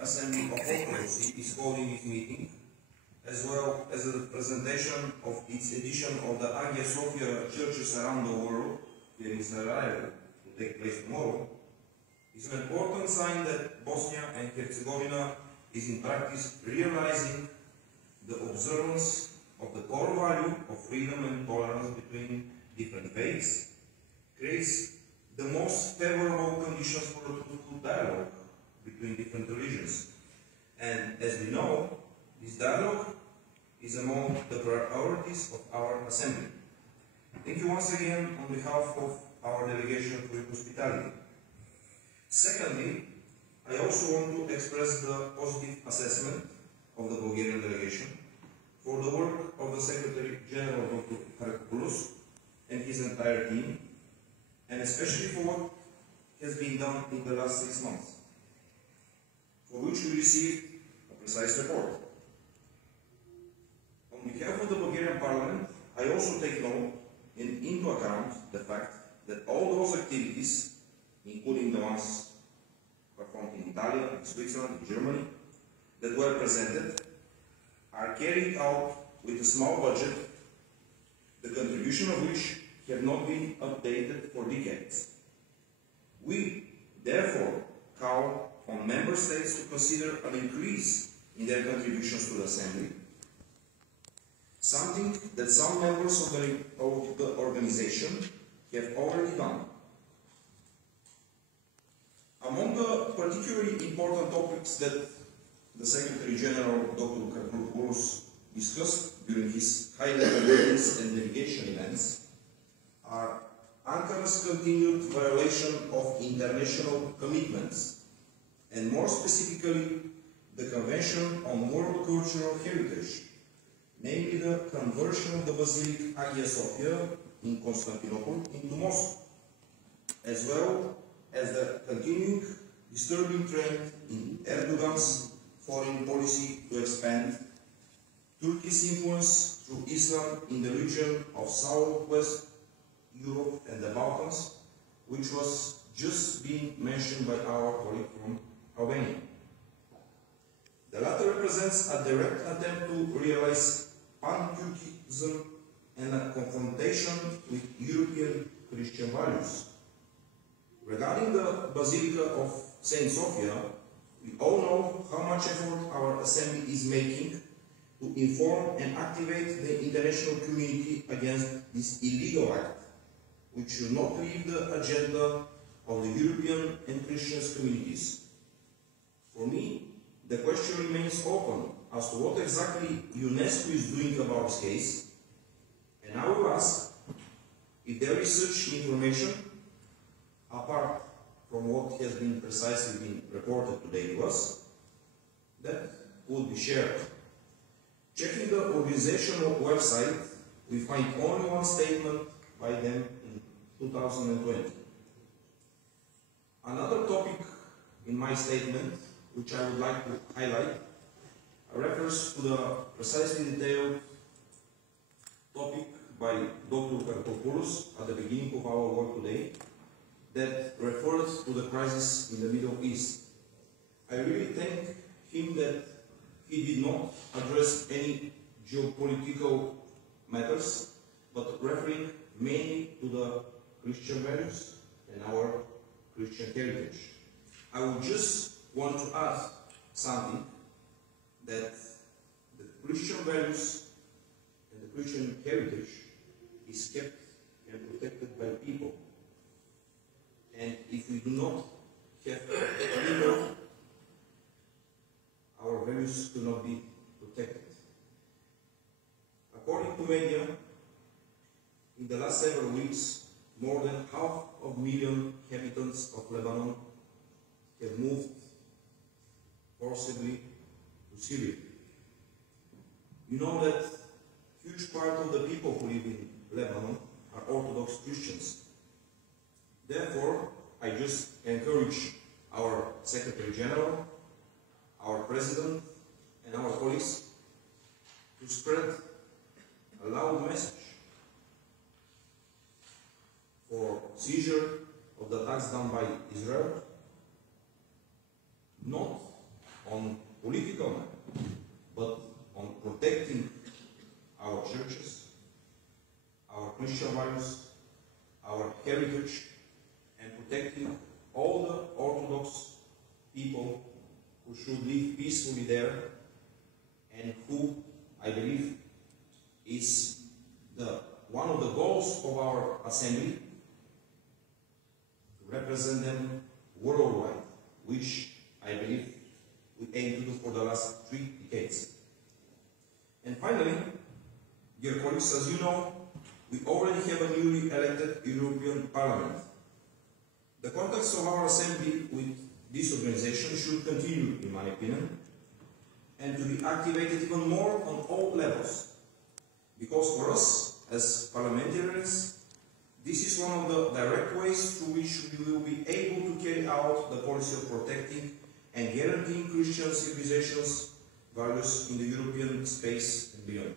Assembly of Orthodoxy is holding its meeting, as well as the presentation of its edition of the Hagia Sophia churches around the world here in Sarajevo to take place tomorrow, is an important sign that Bosnia and Herzegovina is in practice realizing the observance of the core value of freedom and tolerance between different faiths, creates the most favorable conditions for a fruitful dialogue between different religions. And as we know, this dialogue is among the priorities of our assembly. Thank you once again on behalf of our delegation for your hospitality. Secondly, I also want to express the positive assessment of the Bulgarian delegation for the work of the Secretary General Dr. Harkopoulos and his entire team, and especially for what has been done in the last 6 months, for which we received a precise report. On behalf of the Bulgarian Parliament, I also take note and into account the fact that all those activities, including the ones performed in Italy, in Switzerland, in Germany, that were presented, are carried out with a small budget, the contribution of which have not been updated for decades. We, therefore, call on Member States to consider an increase in their contributions to the Assembly, something that some members of the organization have already done. Among the particularly important topics that the Secretary General, Dr. Harkopoulos, discussed during his high-level meetings and delegation events are Ankara's continued violation of international commitments, and more specifically, the Convention on World Cultural Heritage, namely the conversion of the Basilica Hagia Sophia in Constantinople into mosque, as well as the continuing disturbing trend in Erdogan's foreign policy to expand Turkey's influence through Islam in the region of Southwest Europe and the Balkans, which was just being mentioned by our colleague from Albania. The latter represents a direct attempt to realize pan-Turkism and a confrontation with European Christian values. Regarding the Basilica of Saint Sophia, we all know how much effort our Assembly is making to inform and activate the international community against this illegal act, which should not leave the agenda of the European and Christian communities. For me, the question remains open as to what exactly UNESCO is doing about this case, and I will ask if there is such information, apart from what has been precisely been reported today to us, that would be shared. Checking the organizational website, we find only one statement by them in 2020. Another topic in my statement, which I would like to highlight, refers to the precisely detailed topic by Dr. Harkopoulos at the beginning of our work today, that refers to the crisis in the Middle East. I really thank him that he did not address any geopolitical matters, but referring mainly to the Christian values and our Christian heritage. I would just want to add something, that the Christian values and the Christian heritage is kept and protected by people. And if we do not have people, our values cannot be protected. According to media, in the last several weeks, more than 500,000 inhabitants of Lebanon have moved forcibly to Syria. You know that a huge part of the people who live in Lebanon are Orthodox Christians. Therefore, I just encourage our Secretary General, our President, and our colleagues to spread a loud message for seizure of the attacks done by Israel, not on political matter, but on protecting our churches, our Christian values, our heritage, and protecting all the Orthodox people who should live peacefully there, and who, I believe, is one of the goals of our assembly, to represent them worldwide, which I believe we aim to do for the last 3 decades. And finally, dear colleagues, as you know, we already have a newly elected European Parliament. The contacts of our assembly with this organization should continue, in my opinion, and to be activated even more on all levels. Because for us, as parliamentarians, this is one of the direct ways through which we will be able to carry out the policy of protecting and guaranteeing Christian civilization's values in the European space and beyond.